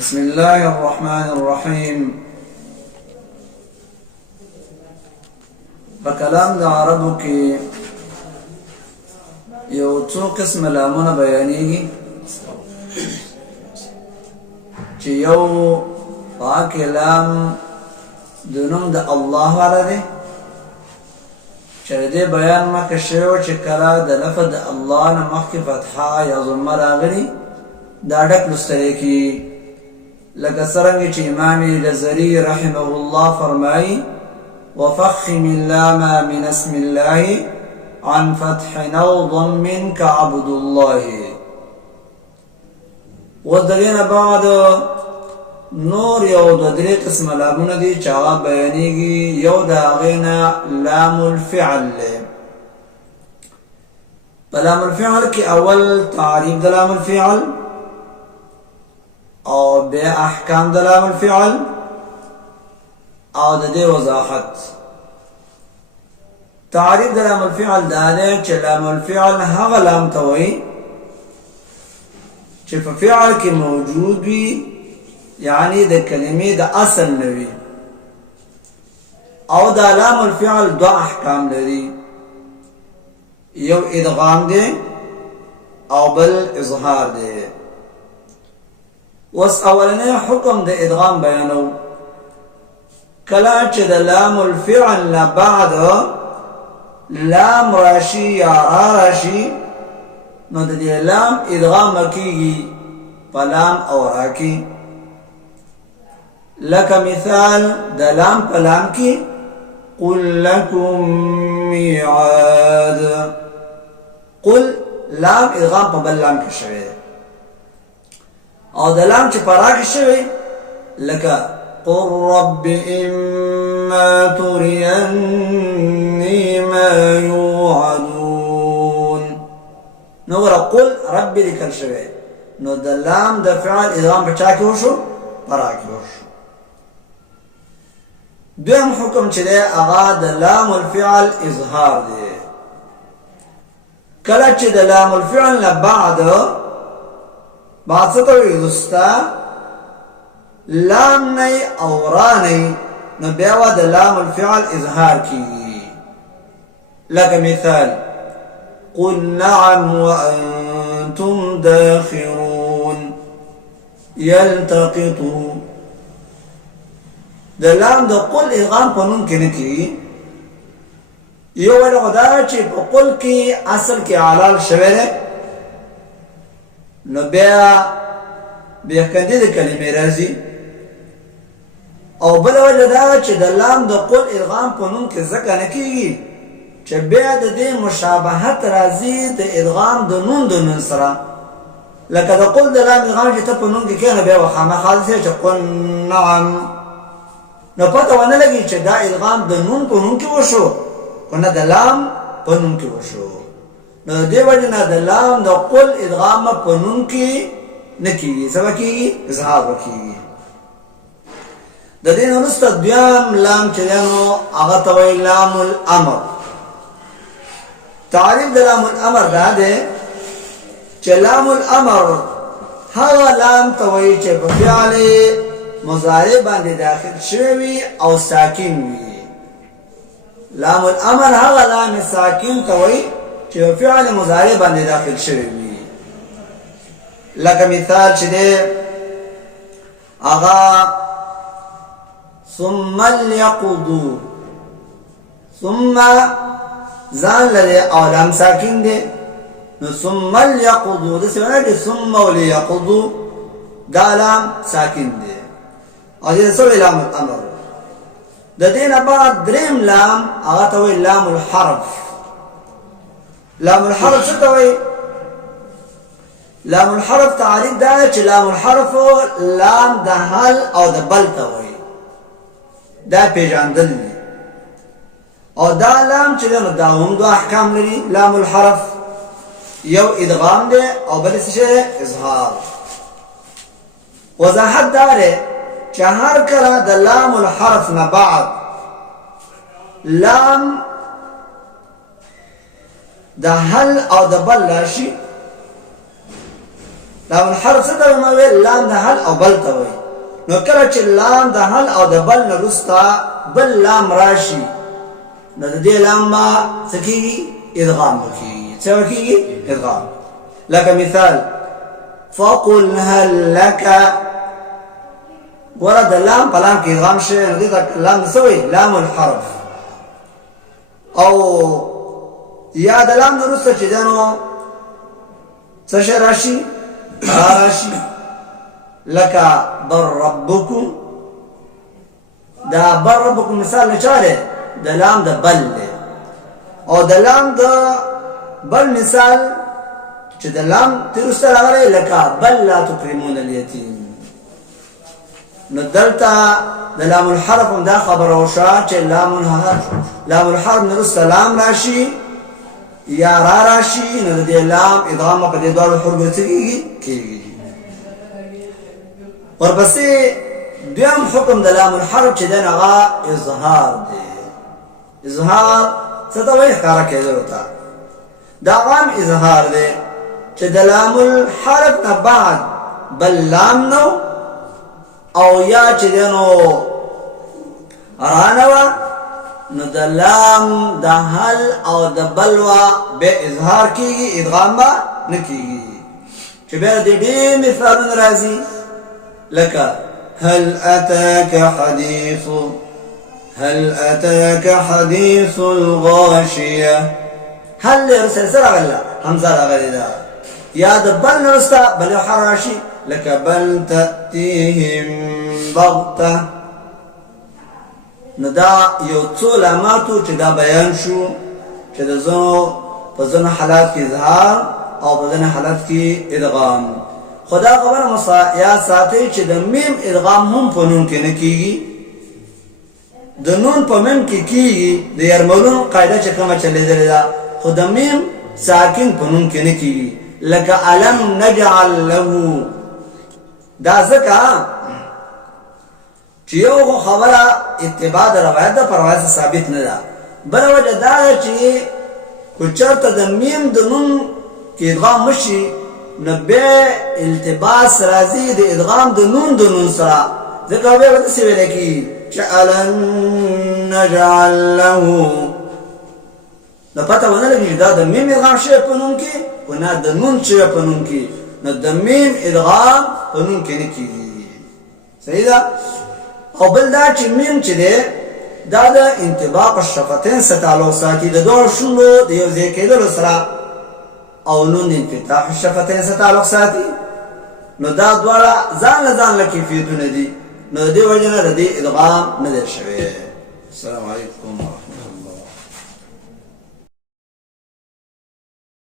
بسم الله الرحمن الرحيم. بكلام د عربو کې یو څو قسم لامونه بیانېږي چې یو پاک لام د نوم د الله والا دی چې دې بیان مکه شوی چې کله د لفظ د الله نه مخکې فتحه یا ضمه راغلي دا ډک لوستل کېږي، لکه څرنګه چې امام الجزري رحمه الله فرمایي وفخم اللام من اسم الله عن فتح او ضم كعبد الله. ودغین بعد نور یو د درې قسم لامونه دي چې هغه بیانېږي. یو د هغې نه لام الفعل دی. په لام الفعل کې اول تعریف د لام الفعل او بیا احکام د لام الفعل او د دې وضاحت. تعریف د لام الفعل دا دی چې لام الفعل هغه لام ته وایي چې په فعل کې موجود وي، یعنی د کلمې د اصل نه وي. او دا لام الفعل دو احکام لري، یو ادغام دی او بل اظهار دی. وس اولنی حکم د ادغام بیانو. کله چې د لام الفعل نه بعد لام راشي یا را راشي نو د دې لام ادغام کیږي په لام او را کې. لکه مثال د لام په لام کې قل لكم میعاد، قل لام ادغام په بل لام کې شوی او د لام چې په را کې شوی لکه قل رب إما تريني ما يوعدون. نو قل رب لیکل شوی نو د لام د فعل ادغام په چا کې وشو؟ په را کې وشو. دویم حکم چې دی هغه د لام الفعل اظهار دی. کله چې د لام الفعل نه بعد څه ته وایي رسته لام نه او را نه نو بیا د لام الفعل اظهار کیږي. لکه مثال قل نعم وانتم داخرون يلتقطوا. د لام د قل ادغام په نون کې نه کیږي. یو وجه دا چې په قل کې اصل کې علال شوی دی نو بیا کندې د کلمې راځي. او بل وجه دا چې د لام د قل ادغام په نون کې ځکه نه کیږي چې بیا د دې مشابهت راځي د ادغام د نون سره. لکه د قل د لام ادغام چې ته په نون کې کېنه بیا خامخا چې قل نعم نو پته ونه لګي چې دا ادغام د نون په نون کې وشو که نه د لام په نون کې وشو. نو د دې وجه نه د لام د قل ادغام په نون کې نه کېږي، څه به کېږي؟ اظهار به کېږي. د دې نه وروسته دویم لام چې دی نو هغه ته وایي لام الامر. تعریف د لام الامر دا دی چې لام الامر هغه لام ته وایي چې په فعل مضارع باندې داخل شوی وي او ساکن وي. لام الامر هغه لام ساکن ته وایي چې په فعل مضارع باندې داخل شوی وي. لکه مثال چې دی هغه ثم ليقضوا. ثم ځان لري او لام ساکن دی نو ثم ليقضوا داسې ونه دی ثم وليقضوا دا لام ساکن دی او دې څه لام الامر. د دې نه بعد دریم لام هغه ته وایي لام الحرف. لام الحرف څه ته وایي؟ لام الحرف تعریف دا چې لام الحرف لام د هل او د بل ته وایي، دا پیژندل دي. او دا لام چې نو دا هم دو احکام لري. لام الحرف یو ادغام دی او بل څه اظهار. وضاحت دا دی چې هر کله د لام الحرف نه بعد لام د هل او د بل راشي لام الحرف څه ته وایي؟ لام د حل او بل ته وایي. نو کله چې لام د حل او د بل نه وروسته بل لام راشي نو د دې لام به څه کېږي؟ ادغام وکړي. څه وکړي؟ ادغام. لکه مثال فقل هل لك، ګوره د لام په لام کې ادغام شوی نو دې ته لام څه وایي؟ لام الحرف. او یا د لام نه وروسته چې دی نو څه شی راشي؟ راشي لکه بل ربکم. دا بل ربکم مثال نه چا دی؟ د لام د بل دی. او د لام د بل مثال چې د لام تر وروسته راغلی لکه بل لا تکرمون الیتیم. نو دلته د لام الحرف هم دا خبره وشوه چې لام الحرف نه وروسته لام راشي یا راشي نو د دې لام ادغام په دې دواړو حروفو څه کېږي. ورپسې دویم حکم د لام الحرف چې دی هغه اظهار دی. اظهار څه ته وایي؟ ښکاره کېدلو ته. دا عام اظهار دی چې د لام الحرف نه بعد بل لام نو او یا چې دی نو رانه وه نو د لام د حل او د بلوه به اظهار کېږي، ادغام به نه کېږي. چې بیا د ډېر مثالونه راځي لکه هل أتاك حديث الغاشية. هل سلسلة غلا همزة راغلي ده یا د بل نه وروسته بل یو حرف راشي لکه بل تأتيهم بغته. نو دا یو څو علاماتو چې دا بیان شو چې د په ځینو حالات کې اظهار او په ځینو حالات کې ادغام. خدا خبره یاد ساتئ چې د میم ادغام هم په نون کې نه کېږي، د نون په میم کې کېږي. د یرملون قاعده چې کومه چلېدلې ده خو د میم ساکن په نون کې نه کېږي. لکه الم نجعل له، دا ځکه چې یو خبره اتباع د روایت ده، په روایت ثابت نه ده. بله وجه دا ده چې که چېرته د میم د نون کې ادغام وشي نو بیا التباس راځي د ادغام د نون سره، ځکه بیا به داسې ویلی کېږي چې الم نجعل له، نو پته ونه لګي چې دا د میم ادغام شوی په نون کې و نه د نون شوی په نون کې. نو د میم ادغام په نون کې نه کېږي. صحیح ده؟ او بل دا چې میم چې دی دا د انطباق الشفتین سره تعلق ساتي، د دواړو شونډو د یو ځای کېدلو سره. او نون د انفتاح الشفتین سره تعلق ساتي. نو دا دواړه ځان له کیفیتونه دي. نو د دې وجه نه د دې ادغام نه دی شوی. السلام علیکم.